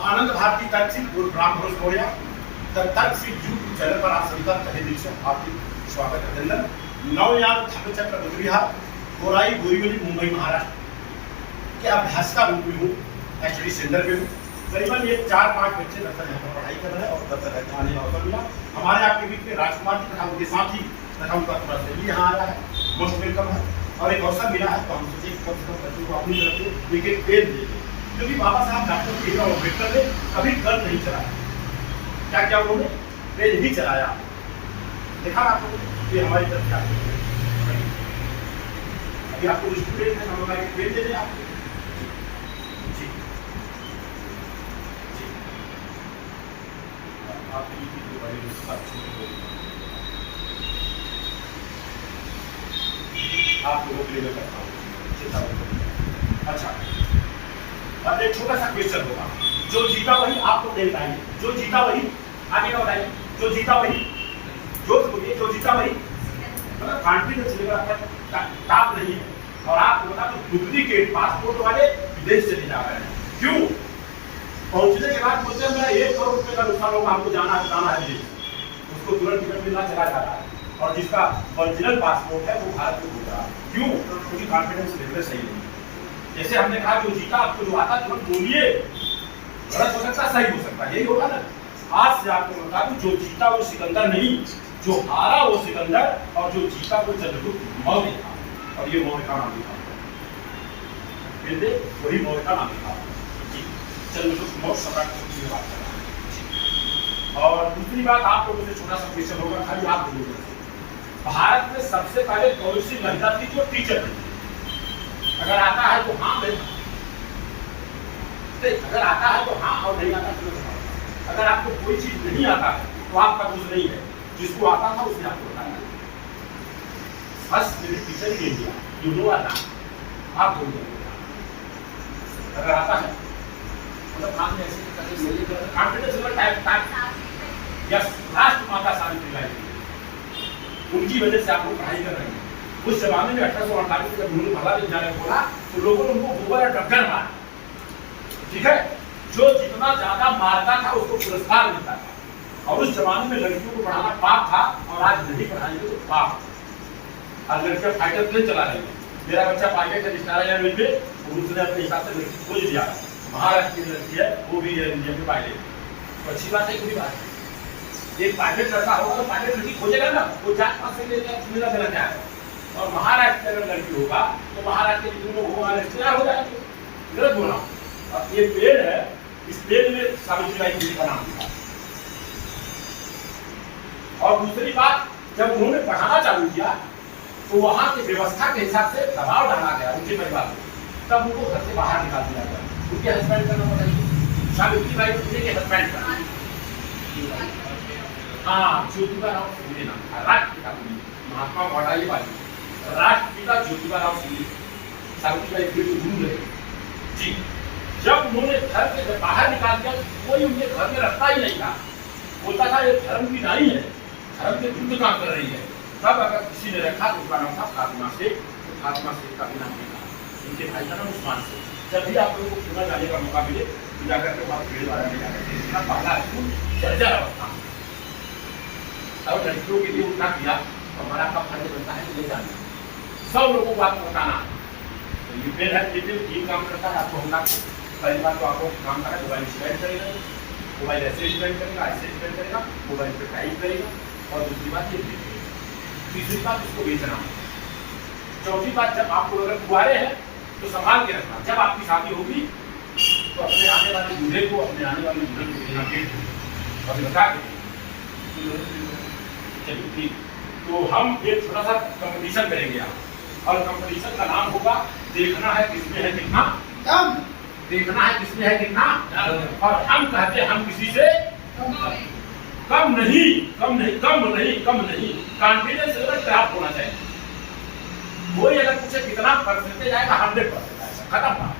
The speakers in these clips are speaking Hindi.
आनंद भारती तर्कशील पूर्व ब्राह्मण मौर्य तर्कशील यूट्यूब चैनल पर आप सभी का तहे दिल से हार्दिक स्वागत अभिनंदन। नवयान धर्मचक्र बुद्धिविहार गोराई बोरीवली मुंबई महाराष्ट्र के अभ्यासिका रूप में हूँ, स्टडी सेंटर में हूँ। करीबन ये 4-5 बच्चे दफ्तर यहाँ पर पढ़ाई कर रहे हैं और दफ्तर आने का अवसर मिला। हमारे आपके बीच में राजकुमार जी तथा उनके साथ ही तथा उनका थोड़ा सही यहाँ आया है, मोस्ट वेलकम है और एक अवसर मिला है तो हम सोचे कम से कम बच्चों को अपनी तरफ से एक एक पेज दे, क्योंकि बाबा साहब डॉक्टर भीमराव अम्बेडकर ने कभी गल नहीं चलाया। क्या क्या उन्होंने पेज ही चलाया, देखा आपको ये हमारी तरफ क्या अभी आपको स्टूडेंट है, हम लोग पेज दे दें आपको। आप लोगों के लिए मैं करता हूँ, चिंता मत करिए। अच्छा, अब एक छोटा सा क्वेश्चन होगा, जो जीता वही आपको दे बताएंगे, जो जीता वही आगे का बताइए, जो जीता वही जो बोलिए, जो जीता वही मतलब कॉन्फिडेंस लेवल आपका टॉप नहीं है। और आपको बता दो डुप्लीकेट पासपोर्ट वाले विदेश चले जा रहे हैं। क्यों? पहुंचने के बाद बोलते हैं मेरा 1 करोड़ रुपए का नुकसान होगा, हमको जाना है विदेश, उसको तुरंत टिकट मिलना चला जा रहा है और जिसका ओरिजिनल पासपोर्ट है वो भारत में घूम रहा है। क्यों? क्योंकि कॉन्फिडेंस लेवल सही नहीं। जैसे हमने कहा जो जीता आपको जो आता तुरंत बोलिए, गलत हो सकता सही हो सकता, यही होगा ना। आज से आपको बता दूं जो जीता वो सिकंदर नहीं, जो हारा वो सिकंदर और जो जीता वो चंद्रगुप्त मौर्य था। और ये मौर्य का नाम लिखा वही मौर्य का नाम लिखा चंद्रगुप्त मौर्य सम्राट की बात कर रहा है। और दूसरी बात आप लोगों से छोटा सा क्वेश्चन होगा, खाली आप लोगों से, भारत में सबसे पहले कौन सी महिला थी जो टीचर थी? अगर आता है तो हाँ, अगर आता है तो हाँ और नहीं आता तो नहीं। अगर आपको कोई चीज नहीं आता है तो आपका दोष नहीं है, जिसको आता था उसने आपको बताया। फर्स्ट मेरी teacher in India, you know आता आप बोलिए। अगर आता है मतलब काम में ऐसे कॉन्फिडेंस लेवल टाइप यस, राष्ट्रमाता सावित्री बाई, उनकी वजह से आप लोग पढ़ाई कर रहे हैं। उस जमाने में 1848 जब उन्होंने भला विद्यालय खोला तो लोगों ने उनको गोबर और डगर मारा, ठीक है। जो जितना ज्यादा मारता था उसको पुरस्कार मिलता था। और उस जमाने में लड़कियों को पढ़ाना पाप था और आज नहीं पढ़ाएंगे तो पाप। आज लड़कियां फाइटर प्लेन चला रही है। मेरा बच्चा पायलट है स्टार एयरवेज में, उसने अपने हिसाब से लड़की खोज दिया। महाराष्ट्र की लड़की है, वो भी एयर इंडिया में पायलट। तो अच्छी बात है, बुरी बात है। एक पायलट लड़का होगा तो पायलट लड़की खोजेगा ना, वो 4-5 से लेकर देना चाहेगा। और महाराष्ट्र की अगर लड़की होगा तो महाराष्ट्र के जितने लोग वहां रिश्तेदार हो जाएंगे। गलत बोला। अब ये पेड़ है, इस पेड़ में सावित्री बाई फुले का नाम लिखा। और दूसरी बात, जब उन्होंने पढ़ाना चालू किया तो वहां की व्यवस्था के हिसाब से दबाव डाला गया उनके परिवार को, तब उनको घर से बाहर निकाल दिया गया। उनके हस्बैंड का नाम बताइए, सावित्री बाई फुले के हस्बैंड का। हाँ, ज्योतिबा राव फुले नाम था, राष्ट्रपिता महात्मा वाडाई वाली राष्ट्रपिता ज्योतिबा राव फुले, सावित्री बाई फुले को ढूंढ रहे जी। जब उन्होंने घर से बाहर निकाल दिया, कोई उनके घर में रखता ही नहीं था। बोलता था ये धर्म की नारी है, धर्म के विरुद्ध काम कर रही है। तब अगर किसी ने रखा तो उसका नाम था फातिमा शेख, तो फातिमा शेख का भी नाम लिखा। इनके भाई का नाम उस्मान शेख। जब भी आप लोगों को चुना जाने का मौका मिले तो जाकर के वहाँ भीड़ वाला में जाकर के इतना पहला स्कूल जर्जर अवस्था और लड़कियों के लिए उतना किया तो हमारा आपका फर्ज बनता है ले जाना, सब लोगों को आपको बताना। तो ये पेड़ है, टीम काम करता है। आपको हम पहली बात तो आपको काम करना, मोबाइल स्पेंड करेगा, मोबाइल ऐसे स्पेंड करेगा, ऐसे स्पेंड करेगा, मोबाइल पे टाइप करेगा। और दूसरी बात ये, तीसरी बात इसको बेचना। चौथी बात, जब आप लोग अगर कुआरे हैं तो संभाल के रखना। जब आपकी शादी होगी तो अपने आने वाले दूल्हे को, अपने आने वाले दुल्हन को देना भेज और बता के। चलिए ठीक, तो हम एक छोटा सा कंपटीशन करेंगे आप, और कंपटीशन का नाम होगा देखना है किसमें है कितना कम, देखना है किसमें है कितना। और हम कहते हैं हम किसी से कम नहीं, कम नहीं, कम नहीं, कम नहीं। कॉन्फिडेंस लेवल टॉप होना चाहिए। कोई अगर पूछे कितना परसेंटेज आएगा, 100% आएगा, खत्म बात।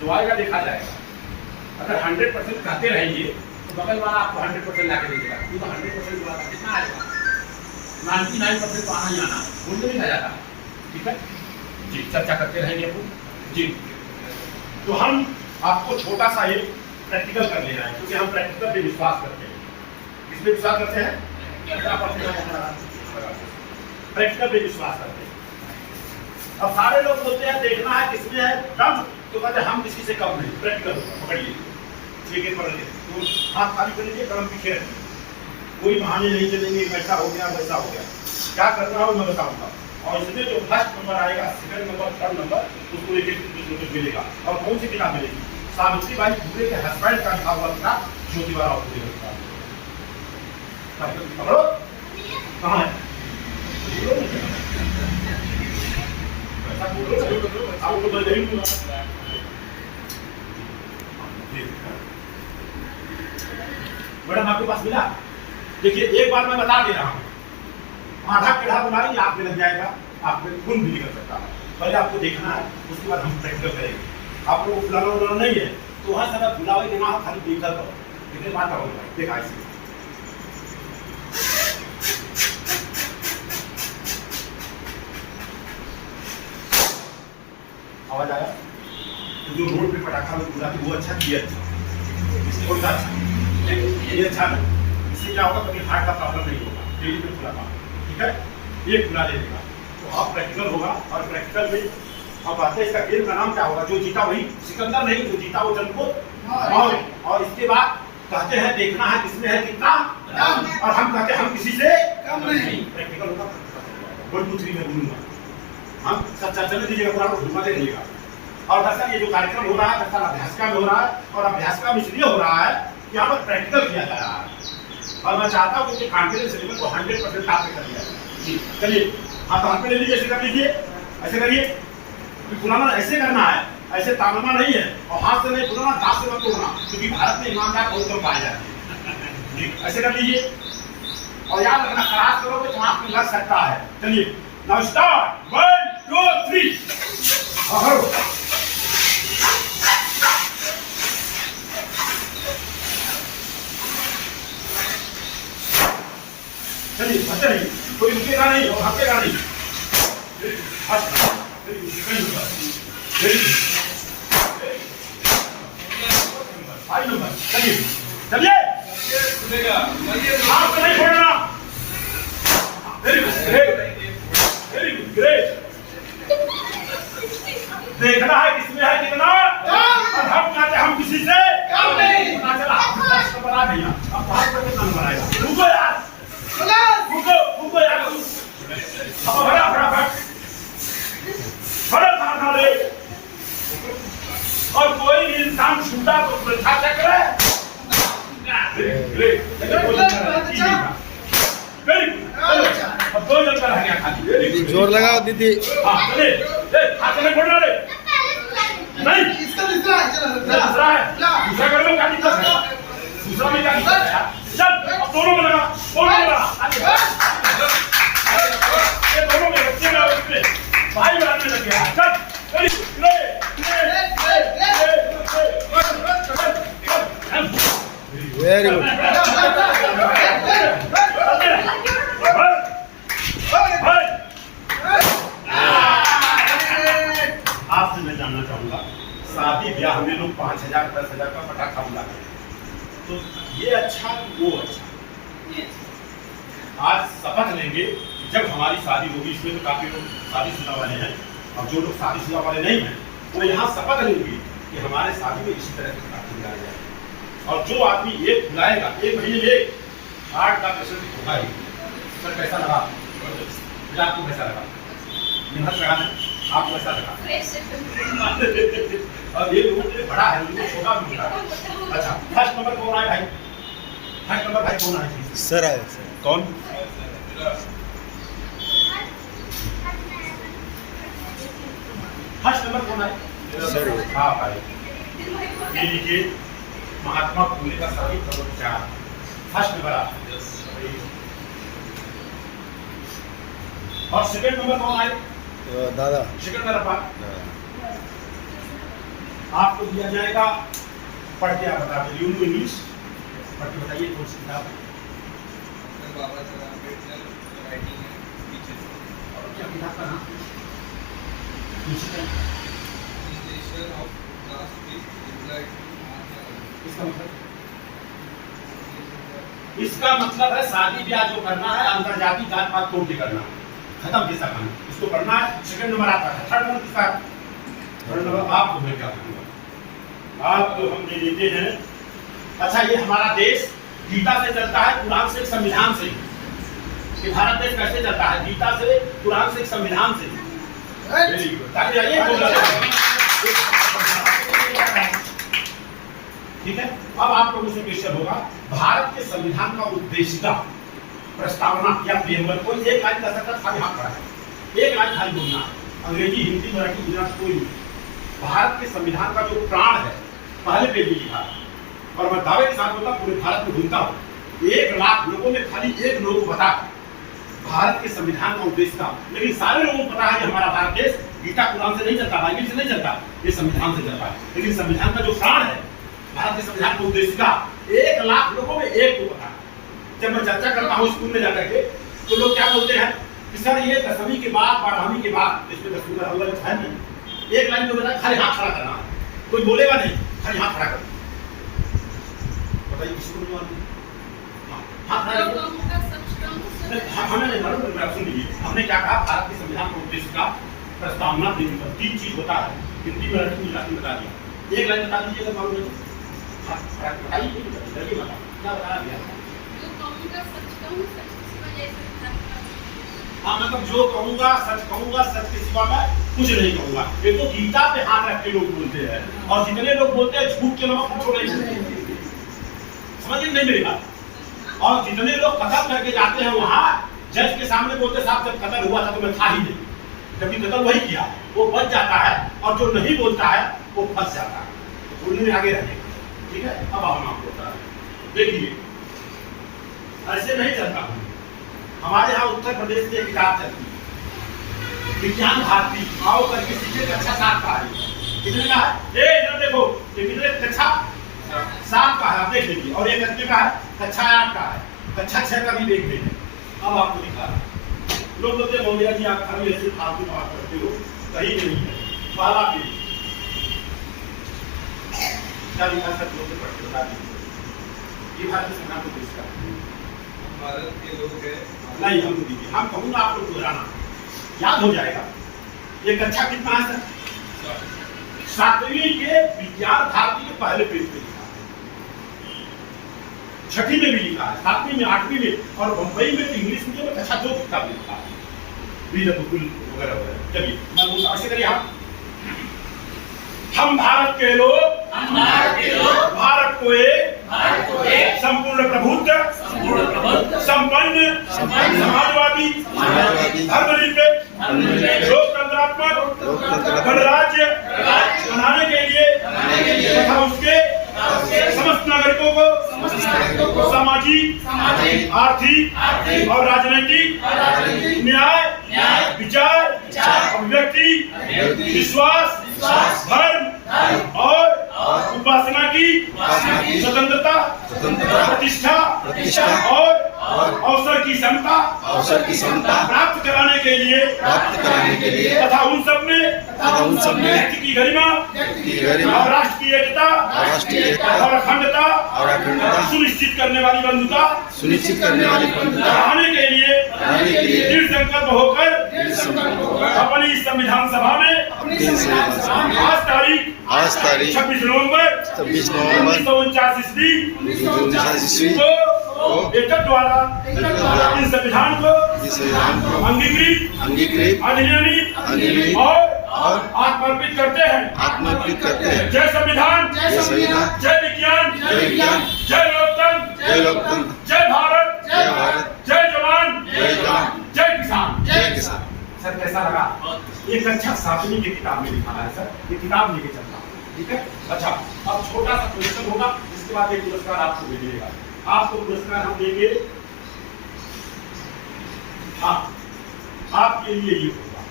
जो आएगा देखा जाएगा। अगर 100% कहते रहेंगे तो बगल वाला आपको 100% लाके देगा। ये तो 100% वाला कितना आएगा? 99% तो आना ही आना, बोलने नहीं जाता। ठीक है जी, चर्चा करते रहेंगे अपन जी। तो हम आपको छोटा सा एक प्रैक्टिकल कर लेना है, क्योंकि हम प्रैक्टिकल पे विश्वास करते हैं। किस पे विश्वास करते हैं? प्रैक्टिकल पे विश्वास करते हैं। अब सारे लोग बोलते हैं देखना है किसमें है कम, तो कहते हैं हम किसी से कम नहीं। प्रैक्टिकल पकड़िए, ठीक है, पकड़ लीजिए, तो हाथ खाली कर लीजिए, कलम पीछे रखिए, कोई बहाने नहीं चलेंगे ऐसा हो गया वैसा हो गया। क्या करना हो मैं बताऊंगा, और इसमें जो फर्स्ट नंबर आएगा, सेकंड नंबर, थर्ड नंबर, उसको एक एक मिलेगा। और कौन सी किताब मिलेगी? सावित्रीबाई फुले के हस्बैंड का लिखा हुआ किताब ज्योतिबा राव फुले का पकड़ो। कहाँ है? मैडम आपके पास मिला? देखिए एक बार मैं बता दे रहा हूँ, आधा टेढ़ा बनाएंगे आप में लग जाएगा, आप में खून भी निकल सकता है। पहले आपको देखना है, उसके बाद हम प्रैक्टिकल करेंगे। आप लोग फुलाना उलाना नहीं है तो वहाँ सारा फुलावे के नाम खाली देखा करो, कितने बात होगा देखा ऐसे। आवाज आया? तो जो रोड पे पटाखा में पूरा वो अच्छा किया, इससे बहुत अच्छा, ये अच्छा है। इससे क्या होगा, कभी हार्ट का प्रॉब्लम नहीं होगा, डेली पे खुला काम, ठीक है, ये खुला दे देगा। तो आप प्रैक्टिकल होगा, और प्रैक्टिकल में अब आते हैं, इसका खेल का नाम क्या होगा? जो जीता वही सिकंदर नहीं, जो जीता वो जन्मो। और इसके बाद कहते हैं देखना है किसमें है कितना कम, और हम कहते हैं हम किसी से कम नहीं। प्रैक्टिकल होगा, 1 2 3 में बोलूंगा, हम सब चर्चा में दीजिएगा, पूरा घुमाते रहिएगा। और दरअसल ये जो कार्यक्रम हो रहा है दरअसल अभ्यास का में हो रहा है, और अभ्यास का इसलिए हो रहा है कि यहाँ पर प्रैक्टिकल किया जा रहा है। और मैं चाहता हूँ कि कॉन्फिडेंस लेवल को 100% आपने कर लिया जी। चलिए हाथ हाथ में ले लीजिए, ऐसे कर लीजिए, ऐसे करिए, फुलाना ऐसे करना है, ऐसे तालना नहीं है, और हाथ से नहीं फुलाना, दांत से मत तोड़ना, क्योंकि भारत में ईमानदार बहुत कम पाए जाते हैं जी। ऐसे कर लीजिए, और याद रखना खराब करोगे तो आंख में लग सकता है। चलिए नाउ स्टार्ट, 1 2 3। चलिए बच्चे नहीं, कोई रुकेगा नहीं और भागेगा नहीं। भाई नंबर चलिए चलिए, हाथ नहीं छोड़ना। Very good, very good, great. देखना है किसमें है कितना, और हम कहते हम किसी से कम नहीं। चला बना दिया, अब बाहर पर कितना नंबर आएगा? रुको यार, रुको यार, अब बड़ा फटाफट बड़ा खाना ले। और कोई भी इंसान छूटा तो सुरक्षा चक्र है। अब 2 जन का रह गया खाली। जोर लगाओ दीदी। हाँ चले, हाथ में फोड़ना रे नहीं, इसका दूसरा है, दूसरा है, दूसरा कर लो, क्या दिक्कत है? दूसरा में क्या दिक्कत है? चल अब दोनों में लगा, दोनों में लगा, ये दोनों में बच्चे में उसमें भाई बनाने लग गया। चल वेरी गुड। आपसे मैं जानना चाहूंगा, शादी ब्याह में लोग 5,000 10,000 का पटाखा उड़ाते हैं, तो ये अच्छा वो अच्छा? आज शपथ लेंगे जब हमारी शादी होगी, इसमें तो काफी लोग शादीशुदा वाले हैं, और जो लोग शादीशुदा वाले नहीं हैं वो यहाँ शपथ लेंगे कि हमारे शादी में इसी तरह के पटाखे उड़ाए जाए। और जो आदमी एक बुलाएगा, एक महीने में 8 का पेशेंट होगा ही। सर कैसा लगा आपको? कैसा लगा? मेहनत लगा है आपको, ऐसा लगा? और ये लोगों के लिए बड़ा है, लोगों छोटा भी होता है। अच्छा फर्स्ट नंबर कौन आए भाई? फर्स्ट नंबर भाई कौन आए? सर आए सर। कौन? फर्स्ट नंबर कौन आए? सर। हाँ भाई, ये लिखिए महात्मा फुले का सभी प्रवचन फर्स्ट नंबर आ। और सेकंड नंबर कौन आए? दादा। सेकंड नंबर पर आपको दिया जाएगा, पढ़ के आप बता दीजिए, उनको इंग्लिश पढ़ के बताइए कौन सी किताब है? और क्या किताब का नाम? इसका मतलब है शादी ब्याह जो करना है अंतरजातीय जात पात तोड़ के करना, खत्म किसका काम इसको करना है। सेकंड नंबर आता है, थर्ड नंबर किसका? थर्ड नंबर आपको मैं क्या कहूँगा, आप तो हम दे देते हैं। अच्छा, ये हमारा देश गीता से चलता है, कुरान से, संविधान से। कि भारत देश कैसे चलता है? गीता से, कुरान से, संविधान से। ठीक है। अब आप लोगों से क्वेश्चन होगा, भारत के संविधान का उद्देशिका प्रस्तावना या प्रियम्बल, कोई एक लाइन का सकता खाली हाथ खड़ा है, एक लाइन खाली बोलना, अंग्रेजी, हिंदी, मराठी, गुजराती कोई नहीं। भारत के संविधान का जो प्राण है पहले पेज में लिखा है, और मैं दावे के साथ बोलता पूरे भारत में घूमता हूँ, 1 लाख लोगों में खाली एक लोगों को बता भारत के संविधान का उद्देश्य था। लेकिन सारे लोगों को पता है कि हमारा भारत देश गीता कुरान से नहीं चलता, बाइबल से नहीं चलता, ये संविधान से चलता है। लेकिन संविधान का जो प्राण है, भारत के संविधान का उद्देश्य का 1 लाख लोगों में एक को पता। जब मैं चर्चा करता हूँ स्कूल में जाकर के, तो लोग क्या बोलते हैं कि सर ये 10वीं के बाद 12वीं के बाद, इसमें 10वीं का अव्वल है नहीं, एक लाइन में बताया खाली हाथ खड़ा करना, कोई बोलेगा नहीं, खाली हाथ खड़ा करना। बताइए किसको नहीं मालूम? हाथ खड़ा करना। हमें नहीं मालूम, सुन लीजिए, हमने क्या कहा, भारत के संविधान का उद्देश्य का प्रस्तावना देने पर 3 चीज होता है, हिंदी, मराठी, गुजराती बता दिया, एक लाइन बता दीजिए अगर मालूम है। बताइए क्या बताया गया? हाँ, मतलब जो कहूँगा सच कहूँगा, सच के सिवा मैं कुछ नहीं कहूँगा। ये तो गीता पे हाथ रख के लोग बोलते हैं, और जितने लोग बोलते हैं झूठ के अलावा कुछ नहीं बोलते। समझिए नहीं मेरी बात? और जितने लोग कत्ल करके जाते हैं वहां जज के सामने बोलते साहब जब कत्ल हुआ था तो मैं था ही नहीं, जबकि कत्ल वही किया, वो बच जाता है, और जो नहीं बोलता है वो फंस जाता है। तो बोलने में आगे रहने, ठीक है। अब हम आपको बता रहे, देखिए ऐसे नहीं चलता हूँ। हमारे यहाँ उत्तर प्रदेश की एक किताब चलती है, विज्ञान भारती, आओ करके सीखे, कक्षा 7 का है। कितने का है? इधर देखो, ये कितने कक्षा 7 का है, आप देख लीजिए। और ये कितने का है? कक्षा 8 का है, कक्षा 6 का भी देख लीजिए। अब आपको दिखा रहा, लोग बोलते हैं मौलिया जी आप खाली ऐसे फालतू बात करते हो, सही नहीं है। पहला पेज क्या लिखा है, सब लोग पढ़ के बता दीजिए। ये भारत के संविधान को किसका? भारत के लोग हैं नहीं, हम दीजिए, हम कहूँगा आप लोग दोहराना, याद हो जाएगा। ये कक्षा कितना है सर? 7वीं के विज्ञान भारती के पहले पेज पे लिखा है, 6वीं में भी लिखा है, 7वीं में, 8वीं में, और बंबई में तो इंग्लिश मीडियम में कक्षा 2 की किताब लिखा है, वगैरह वगैरह। चलिए मैं बोलता ऐसे करिए आप, हम भारत के लोग, भारत को एक संपूर्ण प्रभुत्व, संपन्न, समाजवादी, धर्मनिरपेक्ष, लोकतंत्रात्मक गणराज्य बनाने के लिए तथा उसके समस्त नागरिकों को सामाजिक, आर्थिक और राजनीतिक न्याय, विचार, अभिव्यक्ति, विश्वास, धर्म और उपासना की स्वतंत्रता, प्रतिष्ठा और अवसर की समता प्राप्त कराने के लिए तथा उन सब में व्यक्ति की गरिमा और राष्ट्र की एकता और अखंडता सुनिश्चित करने वाली बंधुता बढ़ाने के लिए दृढ़ संकल्प होकर अपनी संविधान सभा में आज तारीख 26 नवंबर 1949 ईस्वी को एकक द्वारा इस संविधान को अंगीकृत, अधिनियमित और आत्मर्पित करते हैं। जय संविधान, जय विज्ञान, जय लोकतंत्र, जय भारत, जय जवान, जय किसान। सर कैसा लगा? ये कक्षा 7वीं की किताब में लिखा है सर, ये किताब लेके चलता हूँ, ठीक है। अच्छा, अब छोटा सा क्वेश्चन होगा, इसके बाद एक पुरस्कार आपको मिलेगा। आपको पुरस्कार हम देंगे, हाँ आपके लिए ये होगा,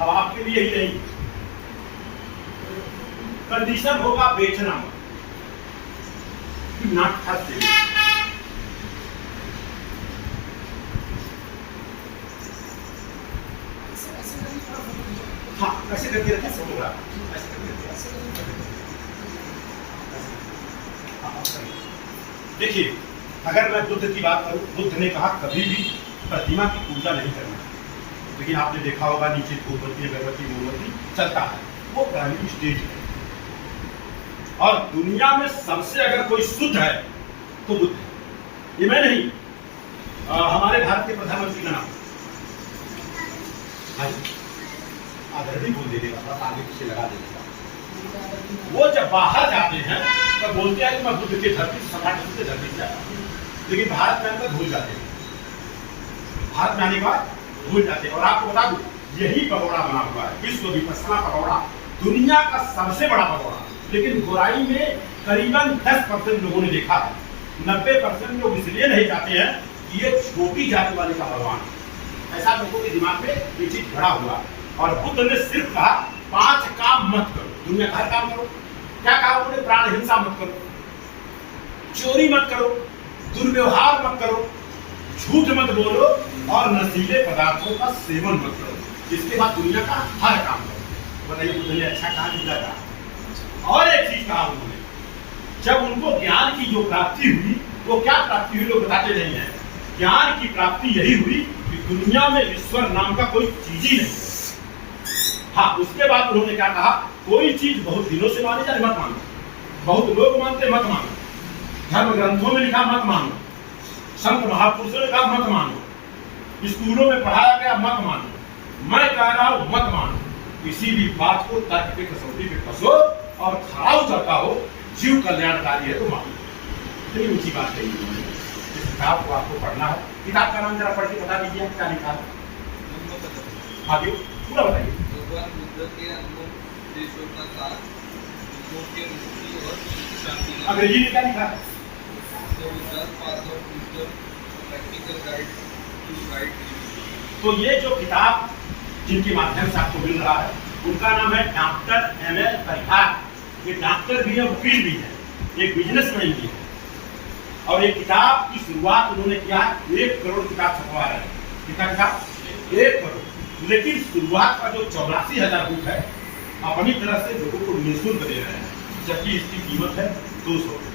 अब आपके लिए ही नहीं, कंडीशन होगा बेचना नाट खाते। हाँ कैसे करके रखें फोटोग्राफ ऐसे करके रखें। देखिए, अगर मैं बुद्ध की बात करूं, बुद्ध ने कहा कभी भी प्रतिमा की पूजा नहीं करना। लेकिन आपने देखा होगा नीचे धूपबत्ती अगरबत्ती मोमबत्ती चलता है, वो प्राइमरी स्टेज है। और दुनिया में सबसे अगर कोई शुद्ध है तो बुद्ध है, ये मैं नहीं, हमारे भारत के प्रधानमंत्री का नाम आदरणीय बोल देगा, आगे पीछे लगा देगा। वो जब बाहर जाते हैं तो बोलते हैं कि मैं बुद्ध के धरती सम्राट बुद्ध के धरती से आया, लेकिन भारत में आकर भूल जाते हैं, भारत में आने के बाद भूल जाते हैं। और आपको बता दूं, यही पगोड़ा बना हुआ है, विश्व विपश्यना पगोड़ा, दुनिया का सबसे बड़ा पगोड़ा। लेकिन गोराई में करीबन 10% लोगों ने देखा है, 90% लोग इसलिए नहीं जाते हैं कि ये छोटी जाति वाले का भगवान है। ऐसा लोगों के दिमाग में ये चीज भरा हुआ। और बुद्ध ने सिर्फ कहा 5 काम मत करो, दुनिया का हर काम करो। क्या कहा उन्होंने? प्राण हिंसा मत करो, चोरी मत करो, दुर्व्यवहार मत करो, झूठ मत बोलो और नशीले पदार्थों का सेवन मत करो। इसके बाद दुनिया का हर काम करो। बताइए बुद्ध ने अच्छा कहा कि बुरा कहा? और एक चीज कहा उन्होंने, जब उनको ज्ञान की जो प्राप्ति हुई, वो क्या प्राप्ति हुई लोग बताते नहीं है। ज्ञान की प्राप्ति यही हुई कि दुनिया में ईश्वर नाम का कोई चीज ही नहीं है। हाँ, उसके बाद उन्होंने क्या कहा? कोई चीज बहुत दिनों से मानी जाए मत मानो, बहुत लोग मानते मत मानो, धर्म ग्रंथों में लिखा मत मानो, संत महापुरुषों ने कहा मत मानो, स्कूलों में पढ़ाया गया मत मानो, मैं कह रहा हूं मत मानो। किसी भी बात को तर्क पे कसौटी पे फंसो और खड़ा उतरता हो, जीव कल्याणकारी है तो मानो। इतनी ऊंची बात कही उन्होंने। इस किताब को आपको पढ़ना है। किताब का नाम जरा पढ़ के बता दीजिए क्या लिखा है। आगे पूरा बताइए। भगवान बुद्ध के अनुभव देशों का साथ, लोगों के मुक्ति और शांति। अंग्रेजी में क्या लिखा है? Practical guide to write. तो ये जो किताब जिनके माध्यम से आपको मिल रहा है, उनका नाम है डॉक्टर एमएल परिहार। ये डॉक्टर भी है, वकील भी है, एक बिजनेसमैन भी है। और ये किताब की शुरुआत उन्होंने किया 1 करोड़ किताब छपवा रहे हैं। कितना किताब? 1 करोड़। लेकिन शुरुआत का जो 84,000 बुक है, अपनी तरफ से लोगों को निःशुल्क दे रहे हैं, जबकि इसकी कीमत है 200 रुपये।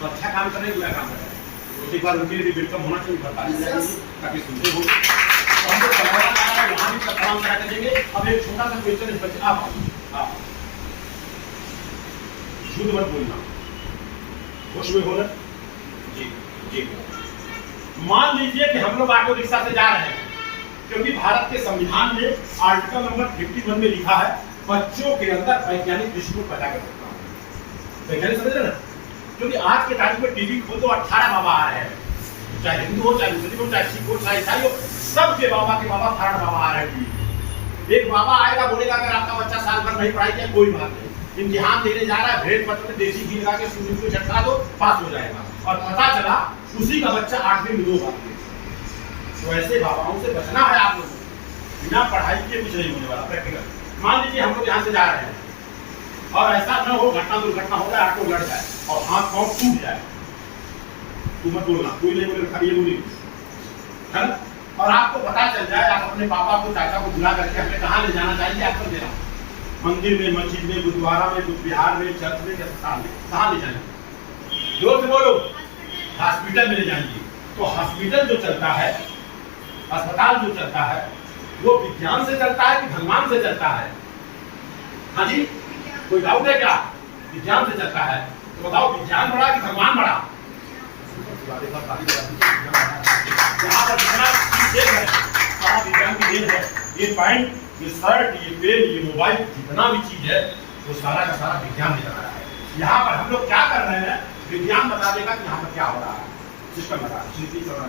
तो अच्छा काम कर रहे हैं, बुरा काम कर रहे हैं। तो एक बार उनके लिए भी वेलकम होना चाहिए, बताइए ताकि सुनते हो। तो हम लोग यहाँ भी तमाम क्या करेंगे। अब एक छोटा सा क्वेश्चन इस बच्चे आप झूठ मत बोलना, होश में बोलना। जी जी। मान लीजिए कि हम लोग ऑटो रिक्शा से जा रहे हैं, क्योंकि भारत के संविधान में आर्टिकल नंबर 51 में लिखा है बच्चों के अंदर वैज्ञानिक दृष्टिकोण पैदा कर सकता हूं। वैज्ञानिक समझ रहे ना? क्योंकि आज के तारीख में टीवी खोल तो 18 बाबा आ रहे हैं, चाहे हिंदू हो, चाहे मुस्लिम हो, चाहे सिख हो, चाहे ईसाई हो, सबके बाबा के बाबा 18 बाबा आ रहे हैं। एक बाबा आएगा, बोलेगा अगर आपका बच्चा साल भर नहीं पढ़ाई किया कोई बात नहीं, इम्तिहान देने जा रहा है, भेद पत्र में देसी घी लगा के सूरज को झटका दो, पास हो जाएगा। और पता चला उसी का बच्चा 8वीं में 2 बार। तो ऐसे बाबाओं से बचना है आप लोगों को। बिना पढ़ाई के कुछ नहीं होने वाला। प्रैक्टिकल मान लीजिए हम लोग यहाँ से जा रहे हैं और ऐसा न हो घटना दुर्घटना हो जाए, ऑटो लड़ जाए और हाथ पांव टूट जाए, तू मत बोलना, कोई नहीं बोलेगा, खाली ये बोली है ना। और आपको पता चल जाए, आप अपने पापा को चाचा को बुला करके हमें कहाँ ले जाना चाहिए, आप कर देना। मंदिर में, मस्जिद में, गुरुद्वारा में, बुद्ध विहार में, चर्च में, अस्पताल में, कहाँ ले जाएंगे? जोर से बोलो। हॉस्पिटल में ले जाएंगे। तो हॉस्पिटल जो चलता है, अस्पताल जो चलता है, वो विज्ञान से चलता है कि भगवान से चलता है? हाँ जी, कोई डाउट है क्या? विज्ञान से चलता है। तो बताओ विज्ञान बड़ा कि भगवान बड़ा? यहाँ पर जितना चीज देख है सारा विज्ञान की देन है। ये पैंट, ये शर्ट, ये पेन, ये मोबाइल, जितना भी चीज है वो सारा का सारा विज्ञान ने बनाया है। यहाँ पर हम लोग क्या कर रहे हैं, विज्ञान बता देगा कि यहाँ पर क्या हो रहा है, सिस्टम बता रहा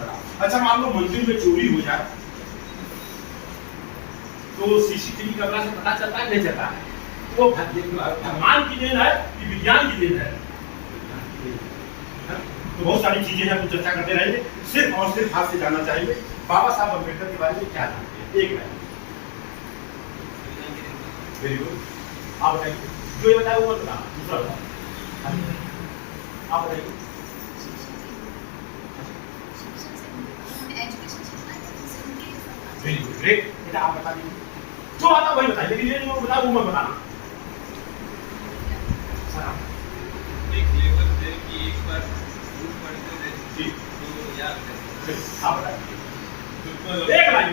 है। अच्छा मान लो मंदिर में चोरी हो जाए तो सीसीटीवी कैमरा से पता चलता है नहीं चलता है? वो भगवान की देन है कि विज्ञान की देन है? तो बहुत सारी चीजें हैं, कुछ चर्चा करते रहेंगे। सिर्फ और सिर्फ हाथ से जानना चाहिए बाबा साहब अम्बेडकर के बारे में क्या जानते हैं। एक है वेरी गुड, आप बताइए। जो ये बताया वो बता, दूसरा बता, आप बताइए। Very good, great. बेटा आप बता दीजिए। जो आता वही बताइए, लेकिन ये जो बताओ वो मत बताना। एक लेवल है कि एक बार ग्रुप पढ़ते थे जी तो याद है। आप बताइए एक लाइन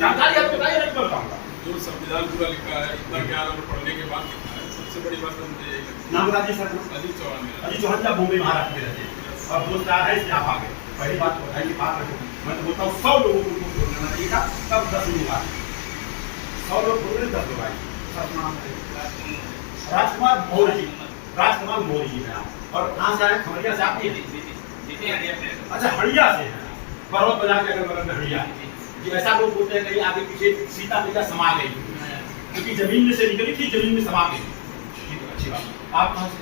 जानकारी आपको बताइए, नहीं मैं बताऊंगा। जो संविधान पूरा लिखा है, इतना ज्ञान और पढ़ने के बाद लिखा है, सबसे बड़ी बात तो मुझे यही लगती नाम बता दीजिए सर। है। अजीत चौहान मेरा। अजीत चौहान साहब मुंबई महाराष्ट्र में रहते हैं और दो चार है इसलिए आप आ गए। पहली बात तो बताइए, बात रखो, मैं तो बोलता हूँ 100 लोगों को उनको छोड़ देना चाहिए था, तब 10 लोग आए। 100 लोग छोड़ रहे 10 लोग आए। सर नाम है राजकुमार मौर्य जी। राजकुमार मौर्य जी हैं आप, और कहाँ से आए? खमरिया से आप ही हैं? अच्छा हड़िया से हैं, पर्वत बाजार के अगल बगल में हड़िया। जी ऐसा लोग बोलते हैं कहीं आगे पीछे सीता मैया समा गई, क्योंकि जमीन में से निकली थी, जमीन में समा गई। अच्छी बात। आप कहाँ से?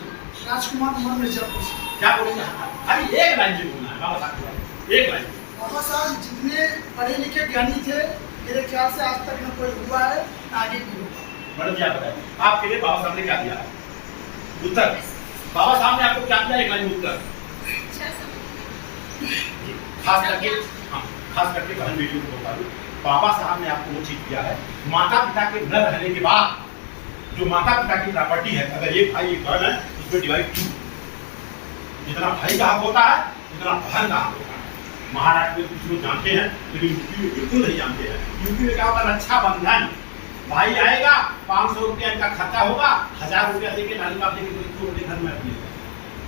राजकुमार कुमार मिर्जापुर से। क्या बोलेंगे? खाली एक लाइन में बोलना है बाबा साहब के बारे में, एक लाइन। बाबा साहब जितने पढ़े लिखे ज्ञानी थे, मेरे ख्याल से आज तक न कोई हुआ है न आगे भी होगा। मैडम जी आप बताएं, आपके लिए बाबा साहब ने क्या दिया है? उत्तर। बाबा साहब ने आपको क्या दिया? एक लाइन में उत्तर। खास करके हाँ, खास करके बहन बेटियों को बता दूं, बाबा साहब ने आपको वो चीज दिया है, माता पिता के न रहने के बाद जो माता पिता की प्रॉपर्टी है, अगर एक भाई एक बहन है, उसमें डिवाइड 2, जितना भाई का हक होता है उतना बहन का हक होता है। महाराष्ट्र में कुछ लोग जानते हैं, लेकिन यूपी में बिल्कुल नहीं जानते हैं। यूपी में क्या होता है? रक्षाबंधन, भाई आएगा, 500 रुपया इनका खर्चा होगा, 1000 रुपया देके नानी बाप देके तो उनके घर में रखिएगा।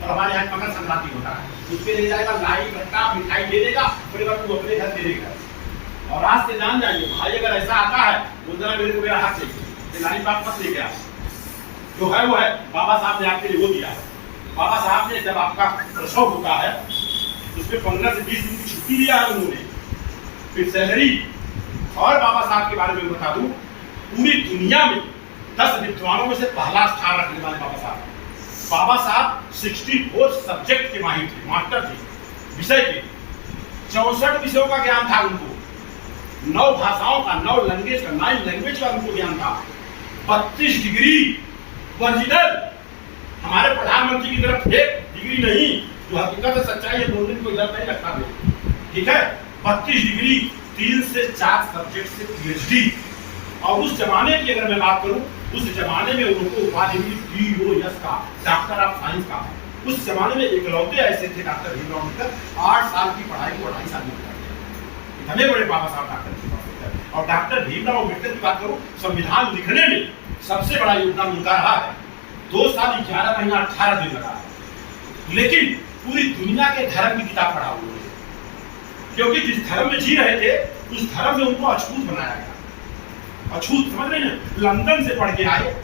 और हमारे यहाँ मकर संक्रांति होता है, उसके ले जाएगा लाई खट्टा मिठाई दे देगा, फिर तू अपने घर दे देगा। और आज से जान जाइए, भाई अगर ऐसा आता है बोलना मेरे को मेरा हक चाहिए, नानी बाप मत लेके आ, जो है वो है। बाबा साहब ने आपके लिए वो दिया है। बाबा साहब ने जब आपका प्रसव होता है उसमें 15 से 20 दिन की छुट्टी दिया है उन्होंने, फिर सैलरी। और बाबा साहब के बारे में बता दूं, पूरी दुनिया में 10 विद्वानों में से पहला स्थान रखने वाले बाबा साहब। बाबा साहब 64 सब्जेक्ट के माहिर थे, मास्टर थे विषय के। 64 विषयों का ज्ञान था उनको, 9 भाषाओं का, 9 लैंग्वेज का, 9 लैंग्वेज का उनको ज्ञान था। 32 डिग्री ओरिजिनल, हमारे प्रधानमंत्री की तरफ एक डिग्री नहीं, जो हकीकत है सच्चाई है, बोलने को डर नहीं लगता है, ठीक है। 32 डिग्री, 3 से 4 सब्जेक्ट से PhD। और उस जमाने की अगर मैं बात करूं, उस जमाने में उनको उपाधि मिली DOS का, डॉक्टर ऑफ साइंस का। उस जमाने में एकलौते ऐसे थे डॉक्टर भीमराव अम्बेडकर, 8 साल की पढ़ाई को 2.5 साल में करते हैं। इतने बड़े बाबा साहब डॉक्टर भीमराव अम्बेडकर। और डॉक्टर भीमराव अम्बेडकर की बात करूं, संविधान लिखने में सबसे बड़ा योगदान उनका रहा है। 2 साल 11 महीना 18 दिन लगा है, लेकिन पूरी दुनिया के धर्म की किताब पढ़ा उन्होंने, क्योंकि जिस धर्म में जी रहे थे उस धर्म में उनको अछूत बनाया गया। अछूत समझ रहे हैं? लंदन से पढ़ के आए,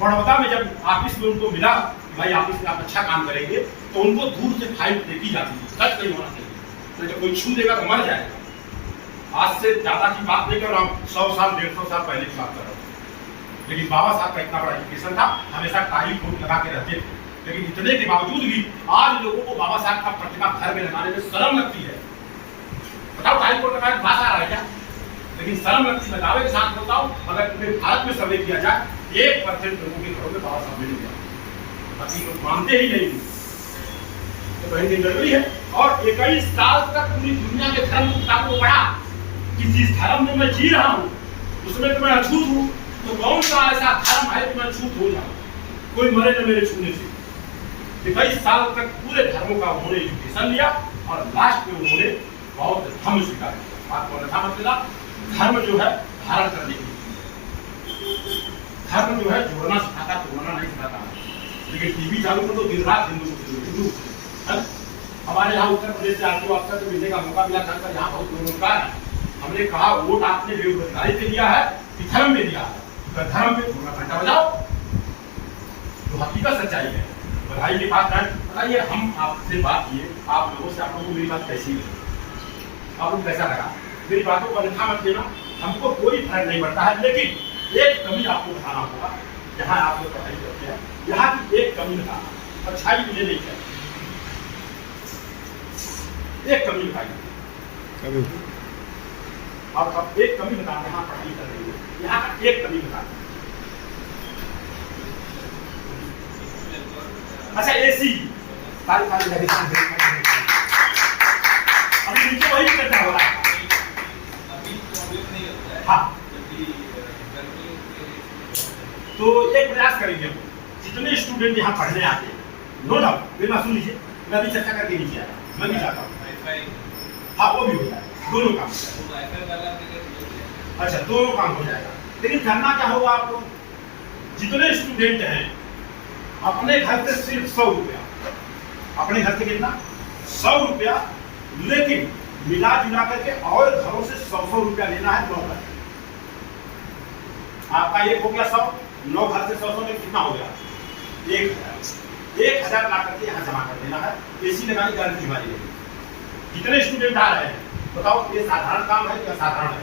बड़ौदा में जब ऑफिस में उनको मिला भाई ऑफिस में आप अच्छा काम करेंगे, तो उनको दूर से फाइल देखी जाती थी, सच नहीं होना चाहिए, तो जब कोई छू देगा तो मर जाएगा। आज से ज्यादा की बात नहीं कर रहा हूँ, 100 साल 150 साल पहले की बात कर रहा हूँ। लेकिन बाबा साहब का इतना बड़ा एजुकेशन था, हमेशा टाई कोट लगा के रहते थे, लेकिन इतने के बावजूद भी आज लोगों को बाबा साहब का प्रतिमा घर में लगाने में शर्म लगती है। बताओ टाई कोट लगा के बात आ रहा है क्या? लेकिन शर्म लगती है। दावे के साथ बताओ, अगर तुम्हें भारत में सर्वे किया जाए 1% लोगों के घरों में बाबा साहब मिल गया, बाकी लोग मानते ही नहीं। तो बहन जरूरी है। और 21 साल तक पूरी दुनिया के धर्म की किताबों को पढ़ा कि जिस धर्म में मैं जी रहा हूँ उसमें तो मैं अछूत हूँ, तो कौन सा ऐसा धर्म है कि मैं छूत हो जाऊं, कोई मरे न मेरे छूने से। 21 साल तक पूरे धर्मों का उन्होंने एजुकेशन लिया और लास्ट में उन्होंने बौद्ध धर्म स्वीकार किया। आपको अन्यथा मत मिला, धर्म जो है धारण करने की, धर्म जो है जोड़ना सिखाता, तोड़ना नहीं सिखाता। लेकिन टीवी चालू कर दो, दिन रात हिंदू हमारे यहाँ उत्तर प्रदेश से आपको अवसर तो मिलने का मौका मिला था, यहाँ बहुत बेरोजगार है। हमने कहा वोट आपने बेरोजगारी पे दिया है कि धर्म में दिया है? धर्म पे थोड़ा घंटा बजाओ, तो हकीकत सच्चाई है। बधाई की बात है। बताइए, हम आपसे बात किए, आप लोगों से, आप लोगों को मेरी बात कैसी लगी, आपको कैसा लगा? मेरी बातों को अन्यथा मत लेना, हमको कोई फर्क नहीं पड़ता है। लेकिन एक कमी आपको बताना होगा, जहाँ आप लोग पढ़ाई करते हैं, यहाँ की एक कमी बताना, अच्छाई मुझे नहीं चाहिए, एक कमी बताइए। अब एक कमी बताना, यहाँ पढ़ाई कर रही है, यहाँ का एक कमी बताना। अच्छा एसी सारी अभी नीचे वही करना हो रहा है। अभी प्रॉब्लम नहीं होता है। हाँ जब तो एक प्रयास करेंगे हम, जितने स्टूडेंट यहाँ पढ़ने आते हैं, नो डाउट, मेरी बात सुन लीजिए, मैं अभी चर्चा करके नीचे आया, मैं भी चाहता हूँ, हाँ वो भी हो जाए, दोनों काम। अच्छा, दोनों काम हो जाएगा, लेकिन करना क्या होगा आपको, जितने स्टूडेंट हैं अपने घर से सिर्फ 100 रुपया, अपने घर से कितना 100 रुपया, लेकिन मिला जुला करके और घरों से 100 रुपया लेना है 9 घर। आपका एक हो गया 100, 9 घर से 100 में कितना हो गया 1000 ला करके यहाँ जमा कर देना है। एसी लगाने की गारंटी हमारी है। जितने स्टूडेंट आ रहे हैं बताओ, ये साधारण काम है क्या साधारण है,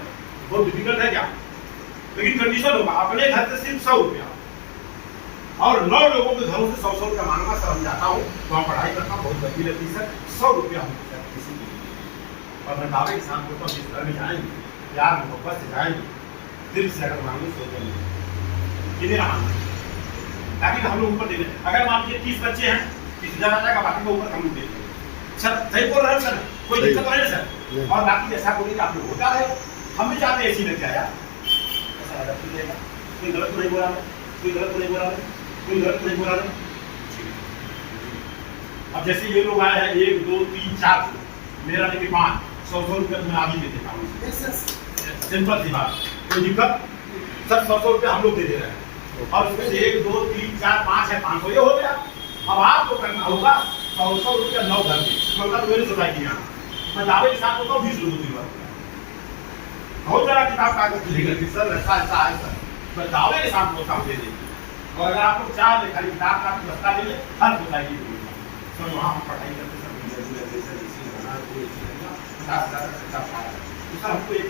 बहुत डिफिकल्ट है क्या, लेकिन कंडीशन होगा अपने घर से सिर्फ 100 रुपया और 9 लोगों के घरों से 100 रुपया मांगना। सर हम जाता हूँ वहाँ पढ़ाई करता हूँ, बहुत गंदी लगती है सर, 100 रुपया हम किसी की और मैं दावे के साथ बोलता हूँ, जिस घर में जाएंगे प्यार मोहब्बत से जाएंगे, दिल से अगर मांगे तो कितने मांगे, ताकि हम लोग ऊपर दे दें। अगर मान लीजिए 30 बच्चे हैं, 30,000 आ जाएगा, बाकी को ऊपर हम लोग दे देंगे। सर सही बोल रहे हैं सर, कोई दिक्कत नहीं है सर, और बाकी जैसा बोलेंगे आप लोग होता है, हम भी चाहते हैं ऐसी लग जाए, ऐसा लगा कोई गलत तो नहीं बोला, कोई गलत तो नहीं बोला, कोई गलत तो नहीं बोला। अब जैसे ये लोग आए हैं 1 2 3 4, मेरा लेके 500 रुपये मैं आगे दे देता हूँ, सिंपल सी बात, कोई दिक्कत सर 100 रुपये हम लोग दे दे रहे हैं और उसमें से 1 2 3 4 5 है 500 ये हो गया। अब आपको करना होगा 100 रुपया 9 घर में, मतलब मेरी सोसाइटी यहाँ मैं दावे के साथ होता हूँ 20 रुपये बहुत सारा किताब कागज लिखेगा सर ऐसा ऐसा है सर, मैं दावे के साथ बोलता हूँ दे देंगे। और अगर आपको चाह खाली किताब का व्यवस्था दे ले हर सोसाइटी में सर, वहाँ हम पढ़ाई करते सर, सर हमको एक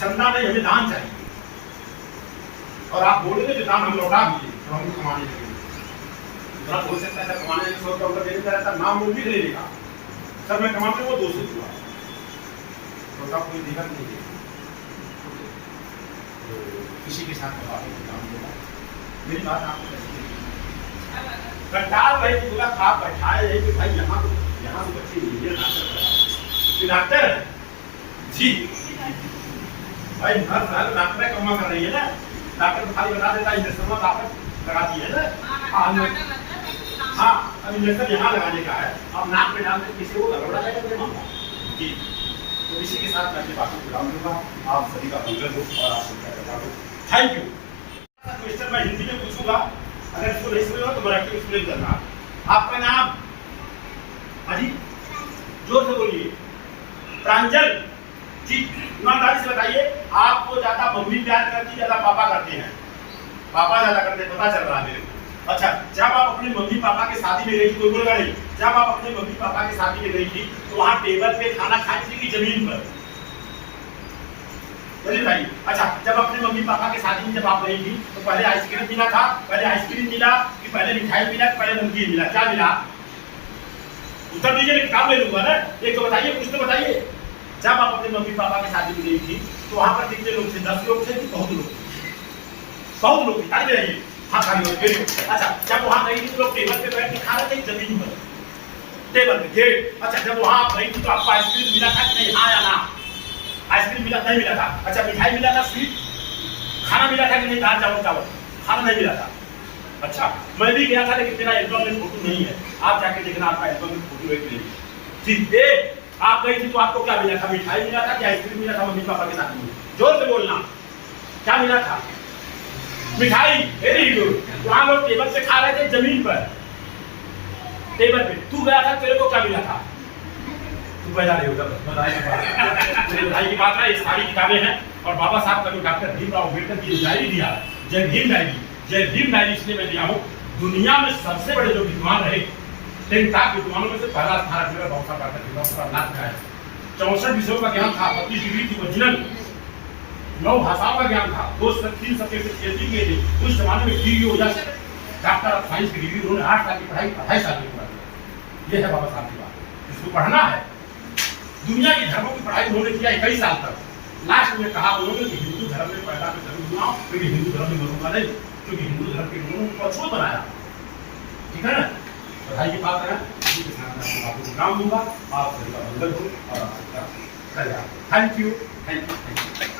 चंदा नहीं, हमें दान चाहिए और आप बोलेंगे जो दान हम लौटा दीजिए तो हम कमाने लगेंगे। हो सकता है सर कमाने में 100 रुपया दे देता रहता, नाम वो भी ले लेगा सर, मैं कमाते वो 200 दूंगा तो कोई दिक्कत नहीं है। तो किसी के साथ मेरी बात आपको कंटाल रहे कि बोला आप बैठाए रहे कि भाई यहाँ तो बच्चे इंजीनियर डॉक्टर है जी भाई, हर साल डॉक्टर कमा कर रही है ना, डॉक्टर खाली बता देता है इंजेक्शन में ताकत लगाती है ना, हाँ अब इंजेक्शन यहाँ लगाने का है, अब नाक में डालते किसी को गड़बड़ा जाएगा जी। तो इसी के साथ मैं अपनी बातों को विराम दूंगा, आप सभी का मंगल हो और आप सबका थैंक यू। क्वेश्चन मैं हिंदी में पूछूंगा, अगर इसको नहीं समझ तो मराठी में एक्सप्लेन करना। आपका नाम अजी जोर से बोलिए, प्रांजल जी, ईमानदारी से बताइए आपको ज्यादा मम्मी प्यार करती है ज्यादा पापा करते हैं? पापा ज्यादा करते हैं, पता चल रहा है मेरे को। अच्छा, जब आप अपने मम्मी पापा के शादी में गई थी, कोई बोलेगा नहीं, जब आप अपने मम्मी पापा के शादी में गई थी तो वहां टेबल पे खाना खाई थी कि जमीन पर? भाई अच्छा, जब अपने मम्मी पापा के शादी में जब आप गई थी तो पहले आइसक्रीम मिला था, पहले आइसक्रीम मिला कि पहले मिठाई मिला कि पहले नमकीन मिला, क्या मिला? उत्तर दीजिए, काम ले लूंगा ना, एक तो बताइए, कुछ तो बताइए। जब आप अपने मम्मी पापा की शादी में गई थी तो वहां पर कितने लोग थे? 10 लोग थे कि बहुत लोग थे? बहुत लोग थे, ताली बजाइए, हाँ ताली बजाइए। अच्छा, जब वहां गई थी तो लोग टेबल पे बैठ के खा रहे थे जमीन पर, टेबल पे थे। अच्छा, जब वहां आप गई थी तो आपको आइसक्रीम मिला था कि नहीं, हाँ या ना? आइसक्रीम मिला नहीं मिला था? अच्छा, मिठाई मिला था, स्वीट खाना मिला था कि नहीं? दाल चावल चावल खाना नहीं मिला था। अच्छा, मैं भी गया था लेकिन मेरा एल्बम में फोटो नहीं है, आप जाके देखना आपका एल्बम में फोटो है कि नहीं। ठीक है, आप गई थी तो आपको क्या मिला था? मिठाई मिला था कि आइसक्रीम मिला था मम्मी पापा के साथ में? जोर से बोलना, क्या मिला था? मिठाई, वेरी गुड। वहां लोग टेबल पे खा रहे थे जमीन पर, टेबल पे। तू गया था, तेरे को क्या मिला था? तू पैदा नहीं होता, बधाई की बात है। ये सारी किताबें हैं और बाबा साहब का जो डॉक्टर भीमराव अम्बेडकर की डायरी दिया, जय भीम डायरी, जय भीम डायरी इसलिए मैं दिया हूँ, दुनिया में सबसे बड़े जो विद्वान रहे 10 लाख विद्वानों में से पहला स्थान मेरा बाबा साहब डॉक्टर भीमराव नाथ का है। 64 विषयों का ज्ञान था, 25 डिग्री थी ओरिजिनल, 9 भाषाओं का ज्ञान था, 3 सब्जेक्ट से PhD किए थे। उस जमाने में डिग्री हो जाए डॉक्टर ऑफ साइंस की डिग्री उन्होंने 8 साल की पढ़ाई 2.5 साल में पूरा किया। ये है बाबा साहब की बात, इसको पढ़ना है। दुनिया की धर्मों की पढ़ाई उन्होंने किया 21 साल तक। लास्ट में कहा उन्होंने कि हिंदू धर्म में पैदा कर जरूर हुआ, क्योंकि हिंदू धर्म में मरूंगा नहीं, क्योंकि हिंदू धर्म के लोगों को अछूत बनाया। ठीक है ना, बधाई की बात है। इसी के साथ मैं आपको नाम दूंगा, आप सभी का मंगल हो और आप सबका कल्याण। Thank you, thank you, thank you.